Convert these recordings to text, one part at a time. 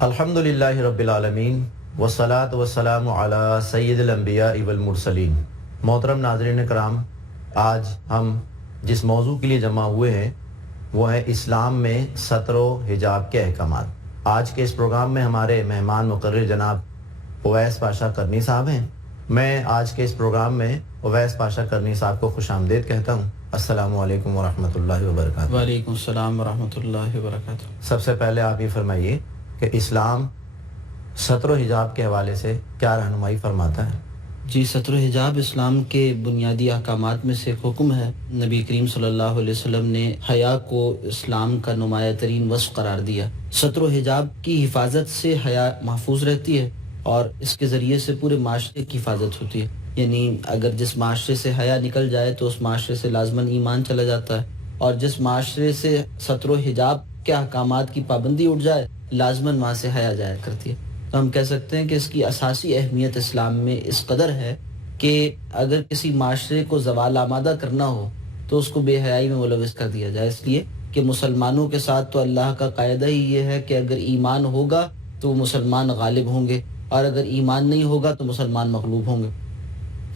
الحمدللہ رب العالمین والصلاة والسلام علی سید الانبیاء والمرسلین۔ محترم ناظرین کرام، آج ہم جس موضوع کے لیے جمع ہوئے ہیں وہ ہے اسلام میں ستر و حجاب کے احکامات۔ آج کے اس پروگرام میں ہمارے مہمان مقرر جناب اویس پاشا کرنی صاحب ہیں۔ میں آج کے اس پروگرام میں اویس پاشا کرنی صاحب کو خوش آمدید کہتا ہوں۔ السلام علیکم ورحمۃ اللہ وبرکاتہ۔ وعلیکم السلام ورحمۃ اللہ وبرکاتہ۔ سب سے پہلے آپ یہ فرمائیے کہ اسلام ستر و حجاب کے حوالے سے کیا رہنمائی فرماتا ہے؟ جی، ستر و حجاب اسلام کے بنیادی احکامات میں سے ایک حکم ہے۔ نبی کریم صلی اللہ علیہ وسلم نے حیا کو اسلام کا نمایاں ترین وصف قرار دیا۔ ستر و حجاب کی حفاظت سے حیا محفوظ رہتی ہے اور اس کے ذریعے سے پورے معاشرے کی حفاظت ہوتی ہے۔ یعنی اگر جس معاشرے سے حیا نکل جائے تو اس معاشرے سے لازماً ایمان چلا جاتا ہے، اور جس معاشرے سے ستر و حجاب کے احکامات کی پابندی اٹھ جائے لازماً وہاں سے حیا جایا کرتی ہے۔ تو ہم کہہ سکتے ہیں کہ اس کی اساسی اہمیت اسلام میں اس قدر ہے کہ اگر کسی معاشرے کو زوال آمادہ کرنا ہو تو اس کو بے حیائی میں ملوث کر دیا جائے، اس لیے کہ مسلمانوں کے ساتھ تو اللہ کا قاعدہ ہی یہ ہے کہ اگر ایمان ہوگا تو مسلمان غالب ہوں گے، اور اگر ایمان نہیں ہوگا تو مسلمان مغلوب ہوں گے۔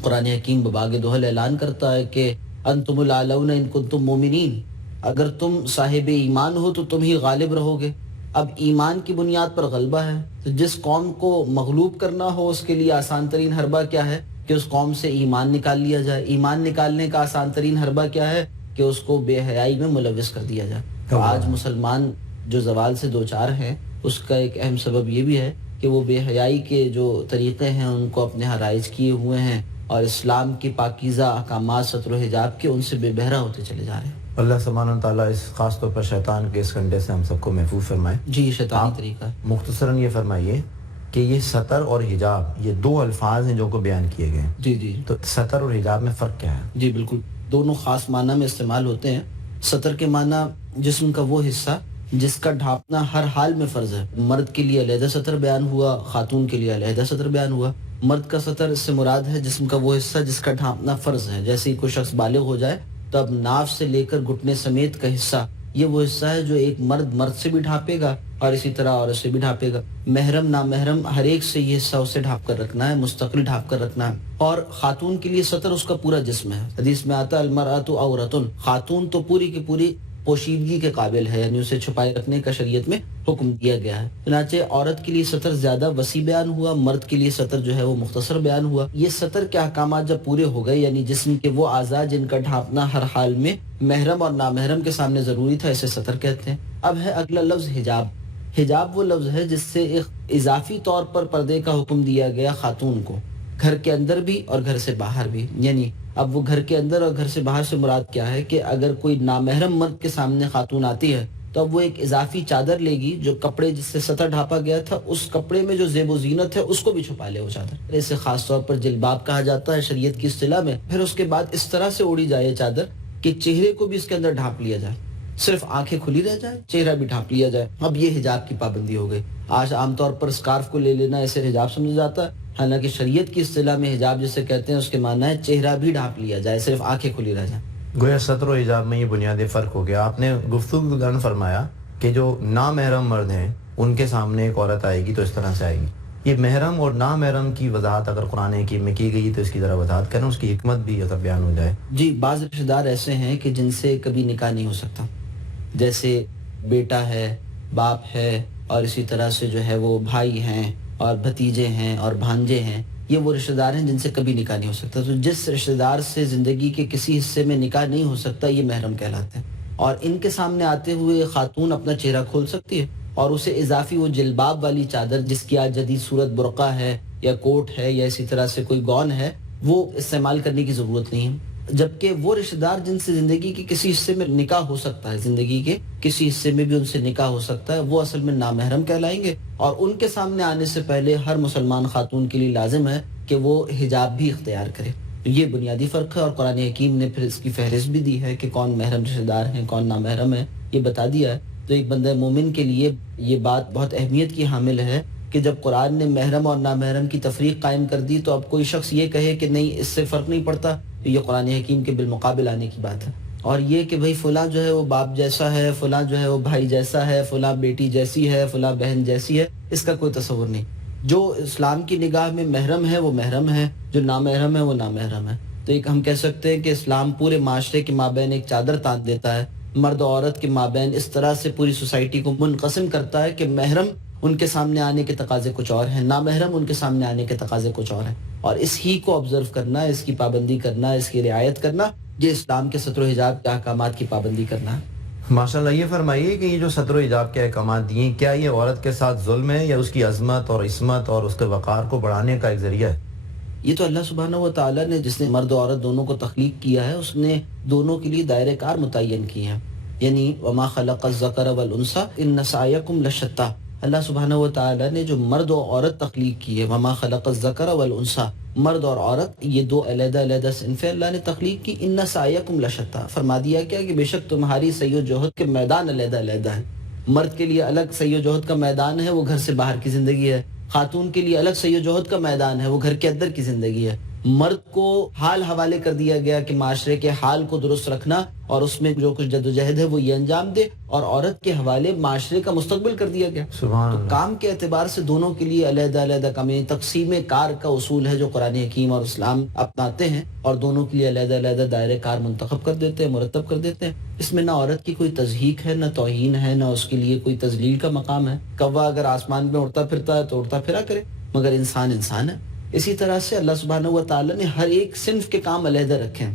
قرآن حکیم بباغ دوحل اعلان کرتا ہے کہ انتم الاعلون ان کنتم مومنین، اگر تم صاحب ایمان ہو تو تم ہی غالب رہو گے۔ اب ایمان کی بنیاد پر غلبہ ہے، تو جس قوم کو مغلوب کرنا ہو اس کے لیے آسان ترین حربہ کیا ہے کہ اس قوم سے ایمان نکال لیا جائے۔ ایمان نکالنے کا آسان ترین حربہ کیا ہے کہ اس کو بے حیائی میں ملوث کر دیا جائے۔ تو آج مسلمان جو زوال سے دوچار ہیں اس کا ایک اہم سبب یہ بھی ہے کہ وہ بے حیائی کے جو طریقے ہیں ان کو اپنے ہاں رائج کیے ہوئے ہیں، اور اسلام کی پاکیزہ احکامات ستر و حجاب کے ان سے بے بہرا ہوتے چلے جا رہے ہیں۔ اللہ سبحانہ تعالیٰ اس خاص طور پر شیطان کے اس کنڈے سے ہم سب کو محفوظ فرمائے۔ جی، شیطانی طریقہ۔ مختصراً یہ فرمائیے کہ یہ ستر اور حجاب یہ دو الفاظ ہیں جو کو بیان کیے گئے ہیں۔ جی جی، تو ستر اور حجاب میں فرق کیا ہے؟ جی بالکل، دونوں خاص معنی میں استعمال ہوتے ہیں۔ ستر کے معنی جسم کا وہ حصہ جس کا ڈھانپنا ہر حال میں فرض ہے۔ مرد کے لیے علیحدہ ستر بیان ہوا، خاتون کے لیے علیحدہ ستر بیان ہوا۔ مرد کا ستر اس سے مراد ہے جسم کا وہ حصہ جس کا ڈھانپنا فرض ہے۔ جیسے ہی کوئی شخص بالغ ہو جائے تو اب ناف سے لے کر گھٹنے سمیت کا حصہ، یہ وہ حصہ ہے جو ایک مرد سے بھی ڈھانپے گا اور اسی طرح عورت سے بھی ڈھانپے گا۔ محرم نامحرم ہر ایک سے یہ حصہ اسے ڈھانپ کر رکھنا ہے، مستقل ڈھانپ کر رکھنا ہے۔ اور خاتون کے لیے ستر اس کا پورا جسم ہے۔ حدیث میں آتا المرأۃ عورۃ، خاتون تو پوری کی پوری پوشیدگی کے قابل ہے، یعنی اسے چھپائے رکھنے کا شریعت میں حکم دیا گیا ہے۔ چنانچہ عورت کے لیے ستر زیادہ وسیع بیان ہوا، مرد کے لیے ستر جو ہے وہ مختصر بیان ہوا۔ یہ ستر کے احکامات جب پورے ہو گئے، یعنی جسم کے وہ اعضاء جن کا ڈھانپنا ہر حال میں محرم اور نامحرم کے سامنے ضروری تھا، اسے ستر کہتے ہیں۔ اب ہے اگلا لفظ حجاب۔ حجاب وہ لفظ ہے جس سے ایک اضافی طور پر پردے کا حکم دیا گیا خاتون کو، گھر کے اندر بھی اور گھر سے باہر بھی۔ یعنی اب وہ گھر کے اندر اور گھر سے باہر سے مراد کیا ہے کہ اگر کوئی نامحرم مرد کے سامنے خاتون آتی ہے تو اب وہ ایک اضافی چادر لے گی، جو کپڑے جس سے سطر ڈھانپا گیا تھا اس کپڑے میں جو زیب و زینت ہے اس کو بھی چھپا لے وہ چادر۔ اسے خاص طور پر جلباب کہا جاتا ہے شریعت کی اصطلاح میں۔ پھر اس کے بعد اس طرح سے اوڑی جائے چادر کہ چہرے کو بھی اس کے اندر ڈھانپ لیا جائے، صرف آنکھیں کھلی رہ جائے، چہرہ بھی ڈھانپ لیا جائے۔ اب یہ حجاب کی پابندی ہو گئی۔ آج عام طور پر اسکارف کو لے لینا اسے حجاب سمجھا جاتا ہے، حالانکہ شریعت کی اصطلاح میں حجاب جسے کہتے ہیں اس کے معنی ہے چہرہ بھی ڈھانپ لیا جائے، صرف آنکھیں کھلی رہ جائیں۔ گویا ستر و حجاب میں یہ بنیادی فرق ہو گیا۔ آپ نے گفتگو کے دوران فرمایا کہ جو نامحرم مرد ہیں ان کے سامنے ایک عورت آئے گی تو اس طرح سے آئے گی۔ یہ محرم اور نامحرم کی وضاحت اگر قرآن حکیم میں کی گئی تو اس کی ذرا وضاحت کریں، اس کی حکمت بھی اگر بیان ہو جائے۔ جی، بعض رشتہ دار ایسے ہیں کہ جن سے کبھی نکاح نہیں ہو سکتا، جیسے بیٹا ہے، باپ ہے، اور اسی طرح سے جو ہے وہ بھائی ہیں اور بھتیجے ہیں اور بھانجے ہیں۔ یہ وہ رشتہ دار ہیں جن سے کبھی نکاح نہیں ہو سکتا۔ تو جس رشتہ دار سے زندگی کے کسی حصے میں نکاح نہیں ہو سکتا یہ محرم کہلاتے ہیں، اور ان کے سامنے آتے ہوئے خاتون اپنا چہرہ کھول سکتی ہے، اور اسے اضافی وہ جلباب والی چادر جس کی آج جدید صورت برقع ہے یا کوٹ ہے یا اسی طرح سے کوئی گون ہے وہ استعمال کرنے کی ضرورت نہیں ہے۔ جبکہ وہ رشتہ دار جن سے زندگی کے کسی حصے میں نکاح ہو سکتا ہے، زندگی کے کسی حصے میں بھی ان سے نکاح ہو سکتا ہے، وہ اصل میں نامحرم کہلائیں گے، اور ان کے سامنے آنے سے پہلے ہر مسلمان خاتون کے لیے لازم ہے کہ وہ حجاب بھی اختیار کرے۔ یہ بنیادی فرق ہے، اور قرآن حکیم نے پھر اس کی فہرست بھی دی ہے کہ کون محرم رشتہ دار ہیں، کون نامحرم ہے، یہ بتا دیا ہے۔ تو ایک بندہ مومن کے لیے یہ بات بہت اہمیت کی حامل ہے کہ جب قرآن نے محرم اور نامحرم کی تفریق قائم کر دی تو اب کوئی شخص یہ کہے کہ نہیں اس سے فرق نہیں پڑتا، تو یہ قرآن حکیم کے بالمقابل آنے کی بات ہے۔ اور یہ کہ بھئی فلاں جو ہے وہ باپ جیسا ہے، فلاں جو ہے وہ بھائی جیسا ہے، فلاں بیٹی جیسی ہے، فلاں بہن جیسی ہے، اس کا کوئی تصور نہیں. جو اسلام کی نگاہ میں محرم ہے وہ محرم ہے، جو نامحرم ہے وہ نامحرم ہے. تو ایک ہم کہہ سکتے ہیں کہ اسلام پورے معاشرے کے مابین ایک چادر تان دیتا ہے، مرد و عورت کے مابین اس طرح سے پوری سوسائٹی کو منقسم کرتا ہے کہ محرم ان کے سامنے آنے کے تقاضے کچھ اور ہیں، نامحرم ان کے سامنے آنے کے تقاضے کچھ اور ہیں. اور اس ہی کو آبزرو کرنا، اس کی پابندی کرنا، اس کی رعایت کرنا، یہ اسلام کے ستر و حجاب کے احکامات کی پابندی کرنا ہے. ماشاءاللہ. یہ فرمائیے کہ یہ جو ستر و حجاب کے احکامات دیے، کیا یہ عورت کے ساتھ ظلم ہے یا اس کی عظمت اور عصمت اور اس کے وقار کو بڑھانے کا ایک ذریعہ ہے؟ یہ تو اللہ سبحانہ و تعالیٰ نے، جس نے مرد و عورت دونوں کو تخلیق کیا ہے، اس نے دونوں کے لیے دائرہ کار متعین کی ہیں. یعنی وما خلق الذکر والانثی ان سعیکم لشتی. اللہ سبحانہ و تعالیٰ نے جو مرد و عورت تخلیق کی ہے، وما خلق الذکر والانثی، مرد اور عورت یہ دو علیحدہ علیحدہ صنفیں اللہ نے تخلیق کی. ان سعیکم لشتی، فرما دیا کیا کہ بے شک تمہاری سعی و جہد کے میدان علیحدہ علیحدہ ہیں. مرد کے لیے الگ سعی و جہد کا میدان ہے، وہ گھر سے باہر کی زندگی ہے. خاتون کے لیے الگ سعی و جہد کا میدان ہے، وہ گھر کے اندر کی زندگی ہے. مرد کو حال حوالے کر دیا گیا کہ معاشرے کے حال کو درست رکھنا اور اس میں جو کچھ جدوجہد ہے وہ یہ انجام دے، اور عورت کے حوالے معاشرے کا مستقبل کر دیا گیا. سبحان تو اللہ. کام کے اعتبار سے دونوں کے لیے علیحدہ علیحدہ کام، یعنی تقسیم کار کا اصول ہے جو قرآن حکیم اور اسلام اپناتے ہیں، اور دونوں کے لیے علیحدہ علیحدہ دائرہ کار منتخب کر دیتے ہیں، مرتب کر دیتے ہیں. اس میں نہ عورت کی کوئی تضحیق ہے، نہ توہین ہے، نہ اس کے لیے کوئی تذلیل کا مقام ہے. کوا اگر آسمان میں اڑتا پھرتا ہے تو اڑتا پھرا کرے، مگر انسان انسان ہے. اسی طرح سے اللہ سبحانہ و تعالیٰ نے ہر ایک صنف کے کام علیحدہ رکھے ہیں.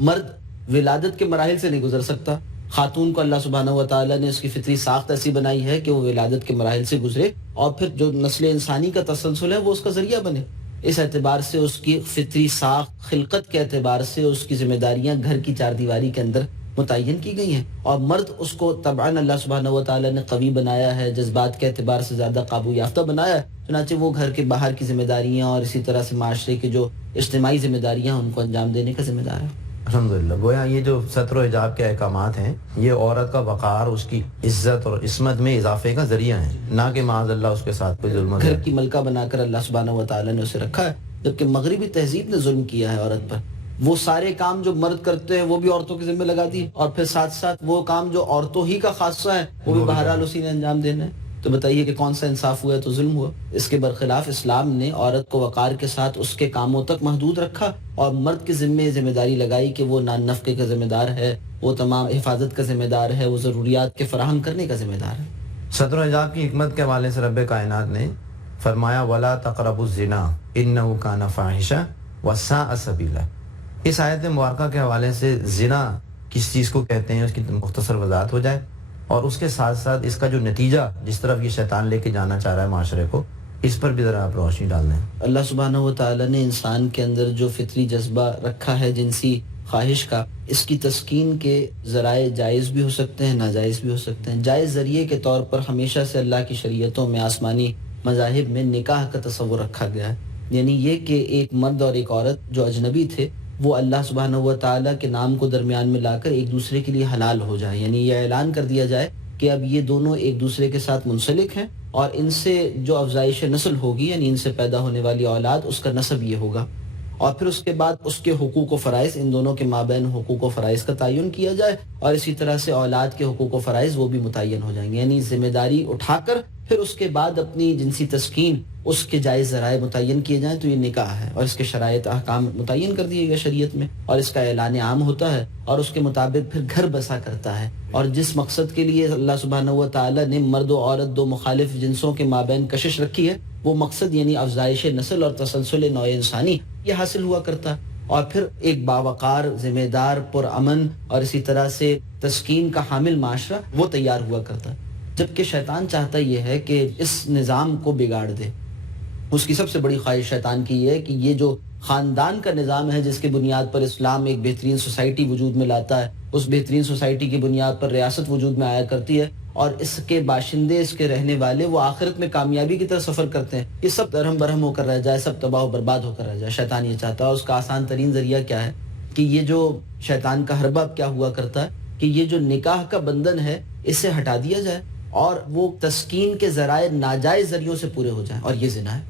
مرد ولادت کے مراحل سے نہیں گزر سکتا. خاتون کو اللہ سبحانہ و تعالیٰ نے اس کی فطری ساخت ایسی بنائی ہے کہ وہ ولادت کے مراحل سے گزرے اور پھر جو نسل انسانی کا تسلسل ہے وہ اس کا ذریعہ بنے. اس اعتبار سے اس کی فطری ساخت، خلقت کے اعتبار سے اس کی ذمہ داریاں گھر کی چار دیواری کے اندر متعین کی گئی ہیں. اور مرد اس کو طبعاً اللہ سبحانہ و تعالیٰ نے قوی بنایا ہے، جذبات کے اعتبار سے زیادہ قابو یافتہ بنایا ہے، چنانچہ وہ گھر کے باہر کی ذمہ داریاں اور اسی طرح سے معاشرے کی جو اجتماعی ذمہ داریاں ان کو انجام دینے کا ذمہ دار ہے. الحمدللہ. گویا یہ جو ستر و حجاب کے احکامات ہیں، یہ عورت کا وقار، اس کی عزت اور عصمت میں اضافے کا ذریعہ ہیں، نہ کہ معاذ اللہ اس کے ساتھ کوئی ظلم. گھر کی ملکہ بنا کر اللہ سبحانہ و تعالیٰ نے اسے رکھا ہے، جبکہ مغربی تہذیب نے ظلم کیا ہے عورت پر. وہ سارے کام جو مرد کرتے ہیں وہ بھی عورتوں کے ذمہ لگا دی، اور پھر ساتھ ساتھ وہ کام جو عورتوں ہی کا خاصہ ہے وہ بھی بہرحال اسی نے انجام دینا ہے. تو بتائیے کہ کون سا انصاف ہوا ہے؟ تو ظلم ہوا. اس کے برخلاف اسلام نے عورت کو وقار کے ساتھ اس کے کاموں تک محدود رکھا اور مرد کے ذمہ داری لگائی کہ وہ نان نفقے کا ذمہ دار ہے، وہ تمام حفاظت کا ذمہ دار ہے، وہ ضروریات کے فراہم کرنے کا ذمہ دار ہے. ستر و حجاب کی حکمت کے حوالے سے رب کائنات نے فرمایا وَلَا تَقْرَبُوا الزِّنَا إِنَّهُ كَانَ فَاحِشًا وَسَاءَ سَبِيلًا. اس آیت مبارکہ کے حوالے سے زنا کس چیز کو کہتے ہیں اس کی مختصر وضاحت ہو جائے، اور اس کے ساتھ ساتھ اس کا جو نتیجہ جس طرف یہ شیطان لے کے جانا چاہ رہا ہے معاشرے کو، اس پر بھی ذرا آپ روشنی ڈال دیں. اللہ سبحانہ و تعالیٰ نے انسان کے اندر جو فطری جذبہ رکھا ہے جنسی خواہش کا، اس کی تسکین کے ذرائع جائز بھی ہو سکتے ہیں، ناجائز بھی ہو سکتے ہیں. جائز ذریعے کے طور پر ہمیشہ سے اللہ کی شریعتوں میں، آسمانی مذاہب میں نکاح کا تصور رکھا گیا ہے. یعنی یہ کہ ایک مرد اور ایک عورت جو اجنبی تھے وہ اللہ سبحانہ و تعالیٰ کے نام کو درمیان میں لا کر ایک دوسرے کے لیے حلال ہو جائے. یعنی یہ اعلان کر دیا جائے کہ اب یہ دونوں ایک دوسرے کے ساتھ منسلک ہیں، اور ان سے جو افزائش نسل ہوگی، یعنی ان سے پیدا ہونے والی اولاد، اس کا نسب یہ ہوگا. اور پھر اس کے بعد اس کے حقوق و فرائض، ان دونوں کے مابین حقوق و فرائض کا تعین کیا جائے، اور اسی طرح سے اولاد کے حقوق و فرائض وہ بھی متعین ہو جائیں گے. یعنی ذمہ داری اٹھا کر پھر اس کے بعد اپنی جنسی تسکین، اس کے جائز ذرائع متعین کیے جائیں تو یہ نکاح ہے، اور اس کے شرائط احکام متعین کر دیے گئے شریعت میں، اور اس کا اعلان عام ہوتا ہے، اور اس کے مطابق پھر گھر بسا کرتا ہے. اور جس مقصد کے لیے اللہ سبحانہ و تعالیٰ نے مرد و عورت دو مخالف جنسوں کے مابین کشش رکھی ہے، وہ مقصد یعنی افزائش نسل اور تسلسل نوع انسانی، یہ حاصل ہوا کرتا ہے. اور پھر ایک باوقار، ذمہ دار، پرامن اور اسی طرح سے تسکین کا حامل معاشرہ وہ تیار ہوا کرتا ہے. جبکہ شیطان چاہتا یہ ہے کہ اس نظام کو بگاڑ دے. اس کی سب سے بڑی خواہش شیطان کی یہ ہے کہ یہ جو خاندان کا نظام ہے جس کی بنیاد پر اسلام ایک بہترین سوسائٹی وجود میں لاتا ہے، اس بہترین سوسائٹی کی بنیاد پر ریاست وجود میں آیا کرتی ہے، اور اس کے باشندے، اس کے رہنے والے وہ آخرت میں کامیابی کی طرف سفر کرتے ہیں، یہ سب درہم برہم ہو کر رہ جائے، سب تباہ و برباد ہو کر رہ جائے. شیطان یہ چاہتا ہے. اور اس کا آسان ترین ذریعہ کیا ہے کہ یہ جو شیطان کا حربہ کیا ہوا کرتا ہے کہ یہ جو نکاح کا بندھن ہے اسے ہٹا دیا جائے اور وہ تسکین کے ذرائع ناجائز ذریعوں سے پورے ہو جائیں، اور یہ زنا ہے.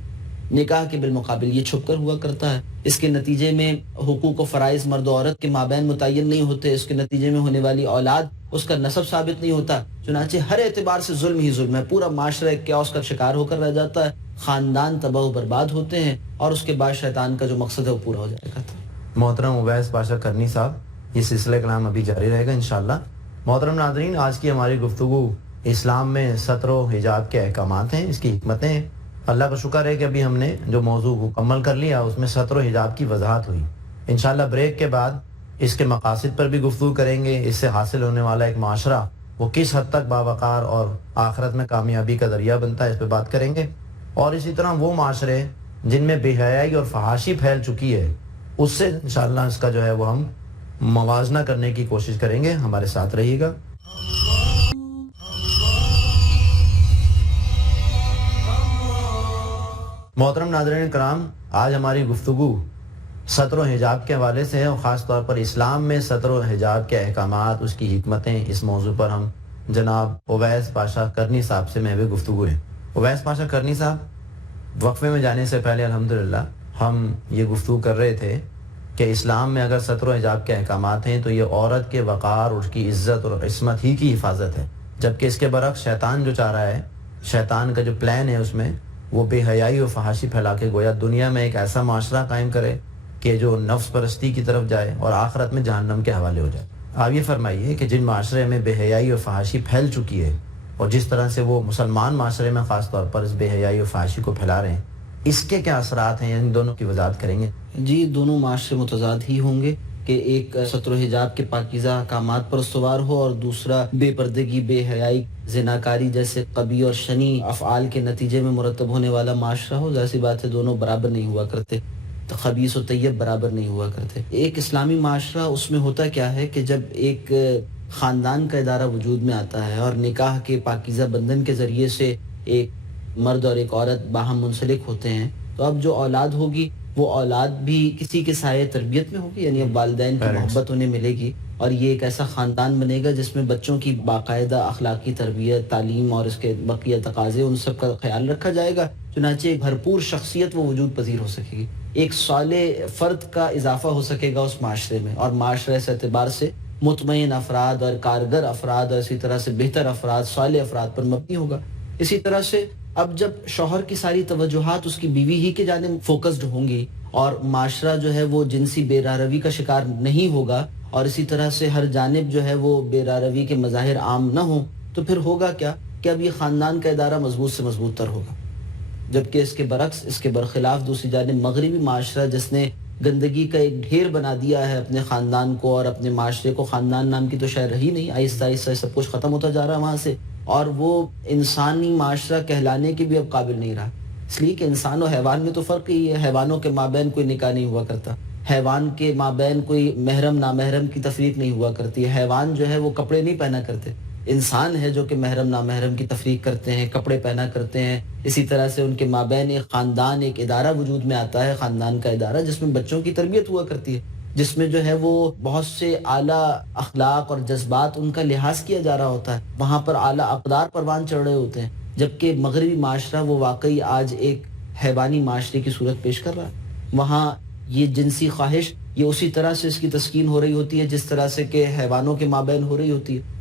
نکاح کے بالمقابل یہ چھپ کر ہوا کرتا ہے. اس کے نتیجے میں حقوق و فرائض مرد و عورت کے مابین متعین نہیں ہوتے. اس کے نتیجے میں ہونے والی اولاد اس کا نسب ثابت نہیں ہوتا. چنانچہ ہر اعتبار سے ظلم ہی ظلم ہے. پورا معاشرہ ایک کیاس کا شکار ہو کر رہ جاتا ہے. خاندان تباہ و برباد ہوتے ہیں اور اس کے بعد شیطان کا جو مقصد ہے وہ پورا ہو جائے گا. محترم اویس پاشا کرنی صاحب، یہ سلسلہ کلام ابھی جاری رہے گا انشاءاللہ. محترم ناظرین، آج کی ہماری گفتگو اسلام میں ستر و حجاب کے احکامات ہیں، اس کی حکمتیں ہیں. اللہ کا شکر ہے کہ ابھی ہم نے جو موضوع مکمل کر لیا اس میں ستر و حجاب کی وضاحت ہوئی. انشاءاللہ بریک کے بعد اس کے مقاصد پر بھی گفتگو کریں گے. اس سے حاصل ہونے والا ایک معاشرہ وہ کس حد تک باوقار اور آخرت میں کامیابی کا ذریعہ بنتا ہے، اس پہ بات کریں گے. اور اسی طرح وہ معاشرے جن میں بے حیائی اور فحاشی پھیل چکی ہے، اس سے انشاءاللہ اس کا جو ہے وہ ہم موازنہ کرنے کی کوشش کریں گے. ہمارے ساتھ رہیے گا. محترم ناظرین کرام، آج ہماری گفتگو ستر و حجاب کے حوالے سے ہے، اور خاص طور پر اسلام میں ستر و حجاب کے احکامات، اس کی حکمتیں. اس موضوع پر ہم جناب اویس پاشا کرنی صاحب سے محو گفتگو ہیں. اویس پاشا کرنی صاحب، وقفے میں جانے سے پہلے الحمدللہ ہم یہ گفتگو کر رہے تھے کہ اسلام میں اگر ستر و حجاب کے احکامات ہیں تو یہ عورت کے وقار اور اس کی عزت اور عصمت ہی کی حفاظت ہے، جبکہ اس کے برعکس شیطان جو چاہ رہا ہے، شیطان کا جو پلان ہے اس میں وہ بے حیائی و فحاشی پھیلا کے گویا دنیا میں ایک ایسا معاشرہ قائم کرے کہ جو نفس پرستی کی طرف جائے اور آخرت میں جہنم کے حوالے ہو جائے. آپ یہ فرمائیے کہ جن معاشرے میں بے حیائی و فحاشی پھیل چکی ہے اور جس طرح سے وہ مسلمان معاشرے میں خاص طور پر اس بے حیائی و فحاشی کو پھیلا رہے ہیں، اس کے کیا اثرات ہیں، ان دونوں کی وضاحت کریں گے. جی، دونوں معاشرے متضاد ہی ہوں گے کہ ایک ستر و حجاب کے پاکیزہ احکامات پر استوار ہو اور دوسرا بے پردگی، بے حیائی، زناکاری جیسے قبیح اور شنی افعال کے نتیجے میں مرتب ہونے والا معاشرہ ہو. ظاہر سی بات ہے دونوں برابر نہیں ہوا کرتے، تو خبیث و طیب برابر نہیں ہوا کرتے. ایک اسلامی معاشرہ اس میں ہوتا کیا ہے کہ جب ایک خاندان کا ادارہ وجود میں آتا ہے اور نکاح کے پاکیزہ بندھن کے ذریعے سے ایک مرد اور ایک عورت باہم منسلک ہوتے ہیں، تو اب جو اولاد ہوگی وہ اولاد بھی کسی کے سائے تربیت میں ہوگی، یعنی اب والدین کی محبت انہیں ملے گی اور یہ ایک ایسا خاندان بنے گا جس میں بچوں کی باقاعدہ اخلاقی تربیت، تعلیم اور اس کے بقیہ تقاضے ان سب کا خیال رکھا جائے گا. چنانچہ ایک بھرپور شخصیت وہ وجود پذیر ہو سکے گی، ایک صالح فرد کا اضافہ ہو سکے گا اس معاشرے میں، اور معاشرے سے اعتبار سے مطمئن افراد اور کارگر افراد اور اسی طرح سے بہتر افراد، صالح افراد پر مبنی ہوگا. اسی طرح سے اب جب شوہر کی ساری توجہات اس کی بیوی ہی کے جانب فوکسڈ ہوں گی اور معاشرہ جو ہے وہ جنسی بے راروی کا شکار نہیں ہوگا اور اسی طرح سے ہر جانب جو ہے وہ بے راروی کے مظاہر عام نہ ہوں، تو پھر ہوگا کیا کہ اب یہ خاندان کا ادارہ مضبوط سے مضبوط تر ہوگا. جبکہ اس کے برعکس، اس کے برخلاف دوسری جانب مغربی معاشرہ جس نے گندگی کا ایک ڈھیر بنا دیا ہے اپنے خاندان کو اور اپنے معاشرے کو، خاندان نام کی تو شاید رہی نہیں، آہستہ آہستہ سب کچھ ختم ہوتا جا رہا ہے وہاں سے، اور وہ انسانی معاشرہ کہلانے کے بھی اب قابل نہیں رہا. اس لیے کہ انسان و حیوان میں تو فرق ہی ہے. حیوانوں کے مابین کوئی نکاح نہیں ہوا کرتا، حیوان کے مابین کوئی محرم نامحرم کی تفریق نہیں ہوا کرتی. حیوان جو ہے وہ کپڑے نہیں پہنا کرتے، انسان ہے جو کہ محرم نامحرم کی تفریق کرتے ہیں، کپڑے پہنا کرتے ہیں. اسی طرح سے ان کے مابین ایک خاندان، ایک ادارہ وجود میں آتا ہے، خاندان کا ادارہ جس میں بچوں کی تربیت ہوا کرتی ہے، جس میں جو ہے وہ بہت سے اعلیٰ اخلاق اور جذبات ان کا لحاظ کیا جا رہا ہوتا ہے. وہاں پر اعلیٰ اقدار پروان چڑھ رہے ہوتے ہیں، جبکہ مغربی معاشرہ وہ واقعی آج ایک حیوانی معاشرے کی صورت پیش کر رہا ہے. وہاں یہ جنسی خواہش یہ اسی طرح سے اس کی تسکین ہو رہی ہوتی ہے جس طرح سے کہ حیوانوں کے مابین ہو رہی ہوتی ہے.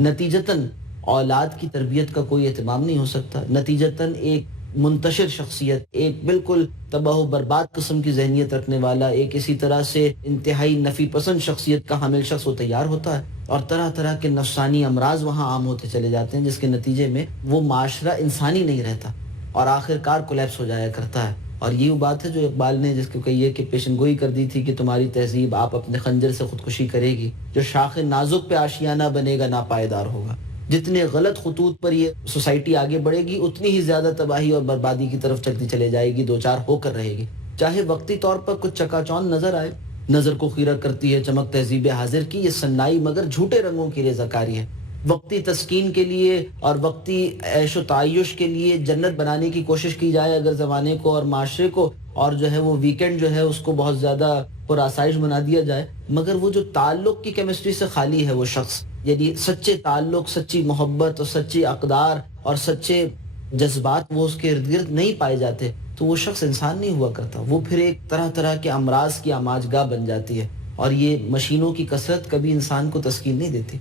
نتیجتاً اولاد کی تربیت کا کوئی اہتمام نہیں ہو سکتا. نتیجتاً ایک منتشر شخصیت، ایک بالکل تباہ و برباد قسم کی ذہنیت رکھنے والا، ایک اسی طرح سے انتہائی نفی پسند شخصیت کا حامل شخص وہ تیار ہوتا ہے، اور طرح طرح کے نفسانی امراض وہاں عام ہوتے چلے جاتے ہیں، جس کے نتیجے میں وہ معاشرہ انسانی نہیں رہتا اور آخرکار کولیپس ہو جایا کرتا ہے. اور یہ بات ہے جو اقبال نے جس کو کہیے کہ پیشن گوئی کر دی تھی کہ تمہاری تہذیب آپ اپنے خنجر سے خودکشی کرے گی، جو شاخ نازک پہ آشیانہ بنے گا ناپائیدار ہوگا. جتنے غلط خطوط پر یہ سوسائٹی آگے بڑھے گی اتنی ہی زیادہ تباہی اور بربادی کی طرف چلتی چلے جائے گی، دو چار ہو کر رہے گی. چاہے وقتی طور پر کچھ چکا چوند نظر آئے، نظر کو خیرہ کرتی ہے چمک تہذیب حاضر کی یہ سنائی، مگر جھوٹے رنگوں کی رضاکاری ہے. وقتی تسکین کے لیے اور وقتی عیش و تعیش کے لیے جنت بنانے کی کوشش کی جائے اگر زمانے کو اور معاشرے کو، اور جو ہے وہ ویکنڈ جو ہے اس کو بہت زیادہ پرآسائش بنا دیا جائے، مگر وہ جو تعلق کی کیمسٹری سے خالی ہے وہ شخص، یعنی سچے تعلق، سچی محبت اور سچی اقدار اور سچے جذبات وہ اس کے ارد گرد نہیں پائے جاتے، تو وہ شخص انسان نہیں ہوا کرتا، وہ پھر ایک طرح طرح کے امراض کی آماجگاہ بن جاتی ہے. اور یہ مشینوں کی کثرت کبھی انسان کو تسکین نہیں دیتی.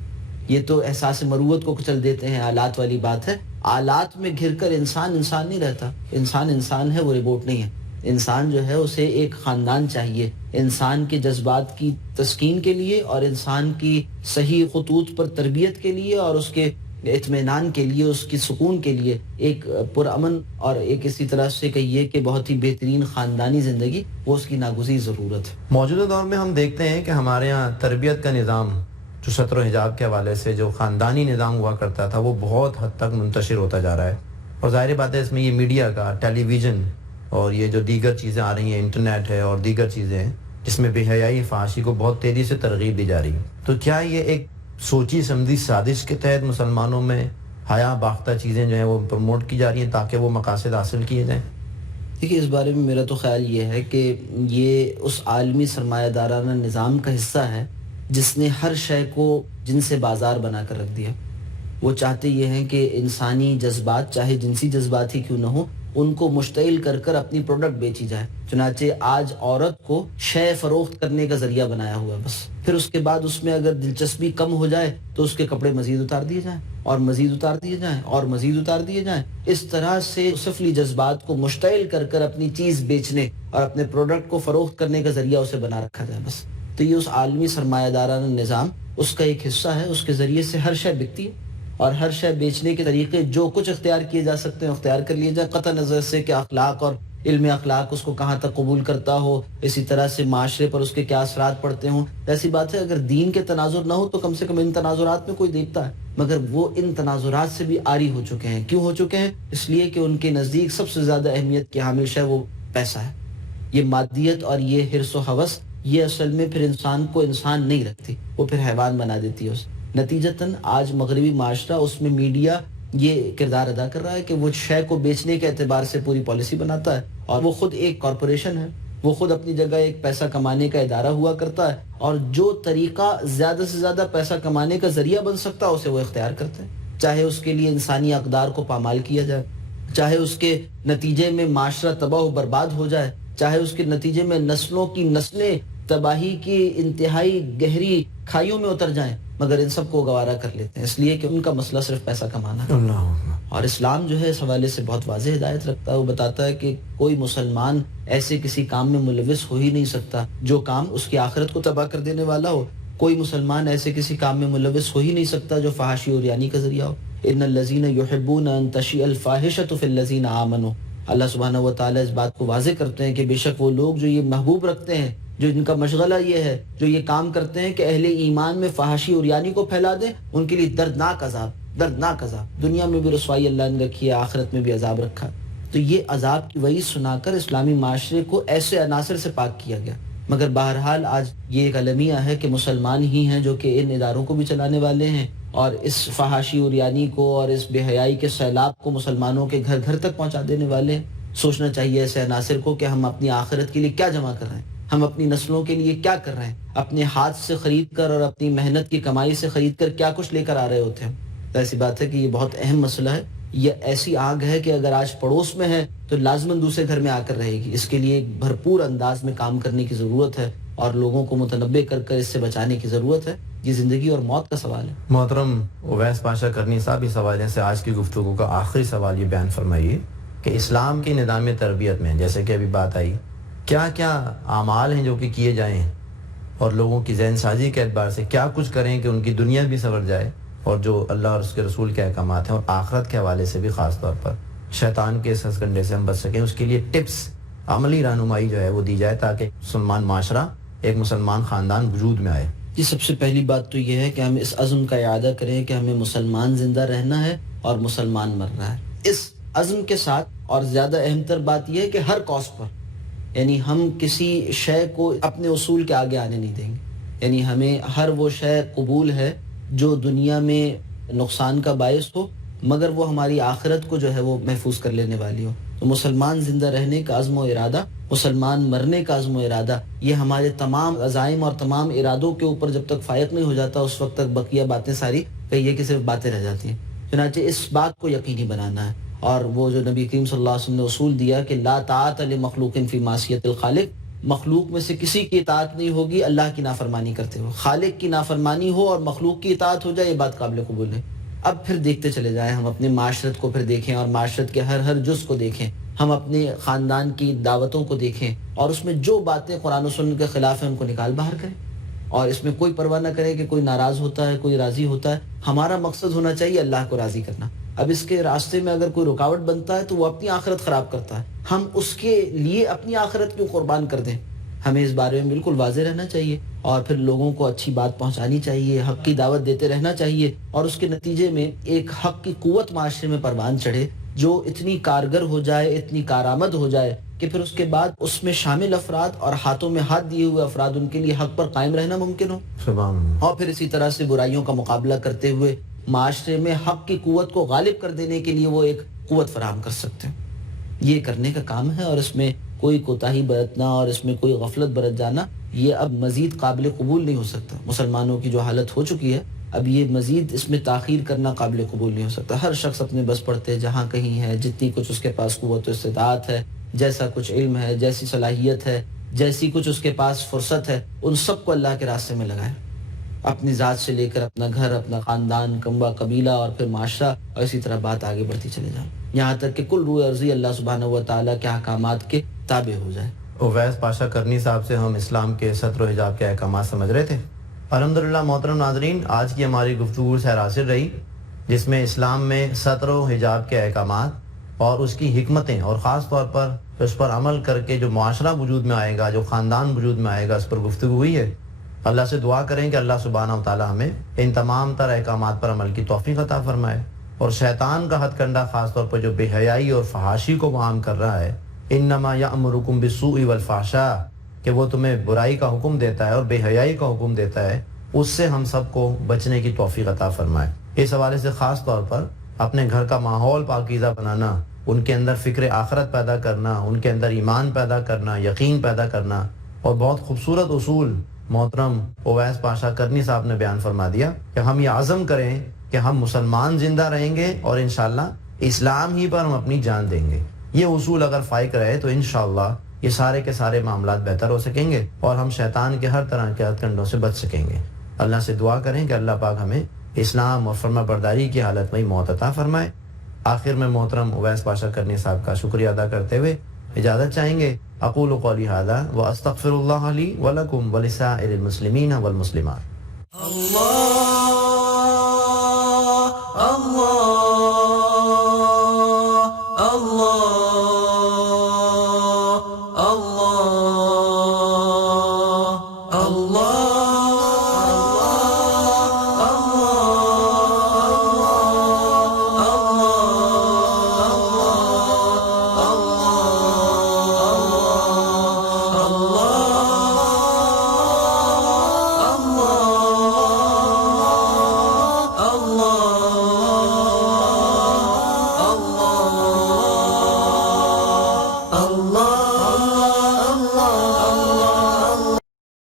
یہ تو احساس مروت کو کچل دیتے ہیں، آلات والی بات ہے. آلات میں گھر کر انسان نہیں رہتا. انسان ہے، وہ روبوٹ نہیں ہے. انسان جو ہے اسے ایک خاندان چاہیے، انسان کے جذبات کی تسکین کے لیے اور انسان کی صحیح خطوط پر تربیت کے لیے اور اس کے اطمینان کے لیے، اس کی سکون کے لیے ایک پرامن اور ایک اسی طرح سے کہیے کہ بہت ہی بہترین خاندانی زندگی، وہ اس کی ناگزیر ضرورت ہے. موجودہ دور میں ہم دیکھتے ہیں کہ ہمارے ہاں تربیت کا نظام جو ستر و حجاب کے حوالے سے جو خاندانی نظام ہوا کرتا تھا وہ بہت حد تک منتشر ہوتا جا رہا ہے. اور ظاہر بات ہے اس میں یہ میڈیا کا، ٹیلی ویژن اور یہ جو دیگر چیزیں آ رہی ہیں، انٹرنیٹ ہے اور دیگر چیزیں ہیں، جس میں بے حیائی، فحاشی کو بہت تیزی سے ترغیب دی جا رہی ہے. تو کیا یہ ایک سوچی سمجھی سازش کے تحت مسلمانوں میں حیا باختہ چیزیں جو ہیں وہ پروموٹ کی جا رہی ہیں تاکہ وہ مقاصد حاصل کیے جائیں؟ دیکھیے، اس بارے میں میرا تو خیال یہ ہے کہ یہ اس عالمی سرمایہ دارانہ نظام کا حصہ ہے جس نے ہر شے کو جن سے بازار بنا کر رکھ دیا. وہ چاہتے یہ ہیں کہ انسانی جذبات، چاہے جنسی جذبات ہی کیوں نہ ہو، ان کو مشتعل کر کر اپنی پروڈکٹ بیچی جائے. چنانچہ آج عورت کو شے فروخت کرنے کا ذریعہ بنایا ہوا ہے بس. پھر اس کے بعد اس میں اگر دلچسپی کم ہو جائے تو اس کے کپڑے مزید اتار دیے جائیں اور مزید اتار دیے جائیں اور مزید اتار دیے جائیں. اس طرح سے سفلی جذبات کو مشتعل کر کر اپنی چیز بیچنے اور اپنے پروڈکٹ کو فروخت کرنے کا ذریعہ اسے بنا رکھا جائے بس. تو یہ اس عالمی سرمایہ دارانہ نظام اس کا ایک حصہ ہے. اس کے ذریعے سے ہر شے بکتی ہے اور ہر شے بیچنے کے طریقے جو کچھ اختیار کیے جا سکتے ہیں اختیار کر لیے جائیں، قطع نظر سے کہ اخلاق اور علم اخلاق اس کو کہاں تک قبول کرتا ہو، اسی طرح سے معاشرے پر اس کے کیا اثرات پڑتے ہوں. ایسی بات ہے اگر دین کے تناظر نہ ہو تو کم سے کم ان تناظرات میں کوئی دیکھتا ہے، مگر وہ ان تناظرات سے بھی عاری ہو چکے ہیں. کیوں ہو چکے ہیں؟ اس لیے کہ ان کے نزدیک سب سے زیادہ اہمیت کی حامل شے وہ پیسہ ہے. یہ مادیت اور یہ حرص و ہوس یہ اصل میں پھر انسان کو انسان نہیں رکھتی، وہ پھر حیوان بنا دیتی ہے اسے. نتیجتاً آج مغربی معاشرہ، اس میں میڈیا یہ کردار ادا کر رہا ہے کہ وہ شے کو بیچنے کے اعتبار سے پوری پالیسی بناتا ہے اور وہ خود ایک کارپوریشن ہے، وہ خود اپنی جگہ ایک پیسہ کمانے کا ادارہ ہوا کرتا ہے اور جو طریقہ زیادہ سے زیادہ پیسہ کمانے کا ذریعہ بن سکتا ہے اسے وہ اختیار کرتے ہیں. چاہے اس کے لیے انسانی اقدار کو پامال کیا جائے، چاہے اس کے نتیجے میں معاشرہ تباہ و برباد ہو جائے، چاہے اس کے نتیجے میں نسلوں کی نسلیں تباہی کی انتہائی گہری کھائیوں میں اتر جائیں، مگر ان سب کو گوارا کر لیتے ہیں اس لیے کہ ان کا مسئلہ صرف پیسہ کمانا ہے. اور اسلام جو ہے اس حوالے سے بہت واضح ہدایت رکھتا ہے. وہ بتاتا ہے کہ کوئی مسلمان ایسے کسی کام میں ملوث ہو ہی نہیں سکتا جو کام اس کی آخرت کو تباہ کر دینے والا ہو. کوئی مسلمان ایسے کسی کام میں ملوث ہو ہی نہیں سکتا جو فحاشی اور یعنی کا ذریعہ ہو. ان الذین یحبون ان تشیع الفاحشۃ فی الذین آمنوا. اللہ سبحانہ و تعالیٰ اس بات کو واضح کرتے ہیں کہ بے شک وہ لوگ جو یہ محبوب رکھتے ہیں، جو ان کا مشغلہ یہ ہے، جو یہ کام کرتے ہیں کہ اہل ایمان میں فحاشی اور یعنی کو پھیلا دیں، ان کے لیے دردناک عذاب، دنیا میں بھی رسوائی اللہ نے رکھی ہے، آخرت میں بھی عذاب رکھا. تو یہ عذاب کی وعید سنا کر اسلامی معاشرے کو ایسے عناصر سے پاک کیا گیا. مگر بہرحال آج یہ ایک المیہ ہے کہ مسلمان ہی ہیں جو کہ ان اداروں کو بھی چلانے والے ہیں اور اس فحاشی اور یعنی کو اور اس بے حیائی کے سیلاب کو مسلمانوں کے گھر گھر تک پہنچا دینے والے ہیں. سوچنا چاہیے ایسے عناصر کو کہ ہم اپنی آخرت کے لیے کیا جمع کر رہے ہیں، ہم اپنی نسلوں کے لیے کیا کر رہے ہیں. اپنے ہاتھ سے خرید کر اور اپنی محنت کی کمائی سے خرید کر کیا کچھ لے کر آ رہے ہوتے ہیں. تو ایسی بات ہے کہ یہ بہت اہم مسئلہ ہے. یہ ایسی آگ ہے کہ اگر آج پڑوس میں ہے تو لازماً دوسرے گھر میں آ کر رہے گی. اس کے لیے ایک بھرپور انداز میں کام کرنے کی ضرورت ہے اور لوگوں کو متنبع کر کر اس سے بچانے کی ضرورت ہے. یہ زندگی اور موت کا سوال ہے. محترم اویس پاشا کرنی صاحب، اس حوالے سے آج کی گفتگو کا آخری سوال یہ بیان فرمائیے کہ اسلام کی نظام تربیت میں جیسے کہ ابھی بات آئی، کیا کیا اعمال ہیں جو کہ کیے جائیں اور لوگوں کی ذہن سازی کے اعتبار سے کیا کچھ کریں کہ ان کی دنیا بھی سنور جائے اور جو اللہ اور اس کے رسول کے احکامات ہیں اور آخرت کے حوالے سے بھی خاص طور پر شیطان کے اس ہتھکنڈے سے ہم بچ سکیں. اس کے لیے ٹپس، عملی رہنمائی جو ہے وہ دی جائے تاکہ مسلمان معاشرہ، ایک مسلمان خاندان وجود میں آئے. جی، سب سے پہلی بات تو یہ ہے کہ ہم اس عزم کا اعادہ کریں کہ ہمیں مسلمان زندہ رہنا ہے اور مسلمان مرنا ہے. اس عزم کے ساتھ اور زیادہ اہم تر بات یہ ہے کہ ہر کاسٹ پر، یعنی ہم کسی شے کو اپنے اصول کے آگے آنے نہیں دیں گے. یعنی ہمیں ہر وہ شے قبول ہے جو دنیا میں نقصان کا باعث ہو مگر وہ ہماری آخرت کو جو ہے وہ محفوظ کر لینے والی ہو. تو مسلمان زندہ رہنے کا عزم و ارادہ، مسلمان مرنے کا عزم و ارادہ، یہ ہمارے تمام عزائم اور تمام ارادوں کے اوپر جب تک فائق نہیں ہو جاتا اس وقت تک بقیہ باتیں ساری کہیے کہ صرف باتیں رہ جاتی ہیں. چنانچہ اس بات کو یقینی بنانا ہے اور وہ جو نبی کریم صلی اللہ علیہ وسلم نے اصول دیا کہ لا طاعت لمخلوق فی معصیت الخالق، مخلوق میں سے کسی کی اطاعت نہیں ہوگی اللہ کی نافرمانی کرتے ہوئے، خالق کی نافرمانی ہو اور مخلوق کی اطاعت ہو جائے، یہ بات قابل قبول ہے۔ اب پھر دیکھتے چلے جائیں، ہم اپنے معاشرت کو پھر دیکھیں اور معاشرت کے ہر جز کو دیکھیں، ہم اپنے خاندان کی دعوتوں کو دیکھیں اور اس میں جو باتیں قرآن و سنت کے خلاف ہیں ان کو نکال باہر کریں، اور اس میں کوئی پرواہ نہ کریں کہ کوئی ناراض ہوتا ہے، کوئی راضی ہوتا ہے۔ ہمارا مقصد ہونا چاہیے اللہ کو راضی کرنا۔ اب اس کے راستے میں اگر کوئی رکاوٹ بنتا ہے تو وہ اپنی آخرت خراب کرتا ہے، ہم اس کے لیے اپنی آخرت کیوں قربان کر دیں؟ ہمیں اس بارے میں بالکل واضح رہنا چاہیے اور پھر لوگوں کو اچھی بات پہنچانی چاہیے، حق کی دعوت دیتے رہنا چاہیے، اور اس کے نتیجے میں ایک حق کی قوت معاشرے میں پروان چڑھے جو اتنی کارگر ہو جائے، اتنی کارآمد ہو جائے کہ پھر اس کے بعد اس میں شامل افراد اور ہاتھوں میں ہاتھ دیے ہوئے افراد ان کے لیے حق پر قائم رہنا ممکن ہو، سبحان اللہ۔ اور پھر اسی طرح سے برائیوں کا مقابلہ کرتے ہوئے معاشرے میں حق کی قوت کو غالب کر دینے کے لیے وہ ایک قوت فراہم کر سکتے ہیں۔ یہ کرنے کا کام ہے، اور اس میں کوئی کوتاہی برتنا اور اس میں کوئی غفلت برت جانا یہ اب مزید قابل قبول نہیں ہو سکتا۔ مسلمانوں کی جو حالت ہو چکی ہے اب یہ مزید اس میں تاخیر کرنا قابل قبول نہیں ہو سکتا۔ ہر شخص اپنے بس پڑتے جہاں کہیں ہے، جتنی کچھ اس کے پاس قوت و استطاعت ہے، جیسا کچھ علم ہے، جیسی صلاحیت ہے، جیسی کچھ اس کے پاس فرصت ہے، ان سب کو اللہ کے راستے میں لگائے، اپنی ذات سے لے کر اپنا گھر، اپنا خاندان، کنبہ، قبیلہ اور پھر معاشرہ، اور اسی طرح بات آگے بڑھتی چلے جائے یہاں تک کہ کل روح عرضی اللہ سبحانہ و تعالیٰ کے احکامات کے تابع ہو جائے۔ اویس پاشا کرنی صاحب سے ہم اسلام کے ستر و حجاب کے احکامات سمجھ رہے تھے۔ الحمدللہ محترم ناظرین، آج کی ہماری گفتگو سیر حاصل رہی جس میں اسلام میں ستر و حجاب کے احکامات اور اس کی حکمتیں، اور خاص طور پر اس پر عمل کر کے جو معاشرہ وجود میں آئے گا، جو خاندان وجود میں آئے گا، اس پر گفتگو ہوئی ہے۔ اللہ سے دعا کریں کہ اللہ سبحانہ و تعالی ہمیں ان تمام تر احکامات پر عمل کی توفیق عطا فرمائے، اور شیطان کا ہتھ کنڈا خاص طور پر جو بے حیائی اور فحاشی کو وہ عام کر رہا ہے، انما یأمرکم بالسوء والفحشاء، کہ وہ تمہیں برائی کا حکم دیتا ہے اور بے حیائی کا حکم دیتا ہے، اس سے ہم سب کو بچنے کی توفیق عطا فرمائے۔ اس حوالے سے خاص طور پر اپنے گھر کا ماحول پاکیزہ بنانا، ان کے اندر فکر آخرت پیدا کرنا، ان کے اندر ایمان پیدا کرنا، یقین پیدا کرنا، اور بہت خوبصورت اصول محترم اویس پاشا کرنی صاحب نے بیان فرما دیا کہ ہم یہ عزم کریں کہ ہم مسلمان زندہ رہیں گے اور انشاءاللہ اسلام ہی پر ہم اپنی جان دیں گے۔ یہ اصول اگر فائق رہے تو انشاءاللہ یہ سارے کے سارے معاملات بہتر ہو سکیں گے اور ہم شیطان کے ہر طرح کے ہتھ کنڈوں سے بچ سکیں گے۔ اللہ سے دعا کریں کہ اللہ پاک ہمیں اسلام اور فرما برداری کی حالت میں موت عطا فرمائے۔ آخر میں محترم اویس پاشا کرنی صاحب کا شکریہ ادا کرتے ہوئے اجازت چاہیں گے۔ اقول قولی ھذا واستغفر اللہ لی ولکم ولسائر المسلمین والمسلمات۔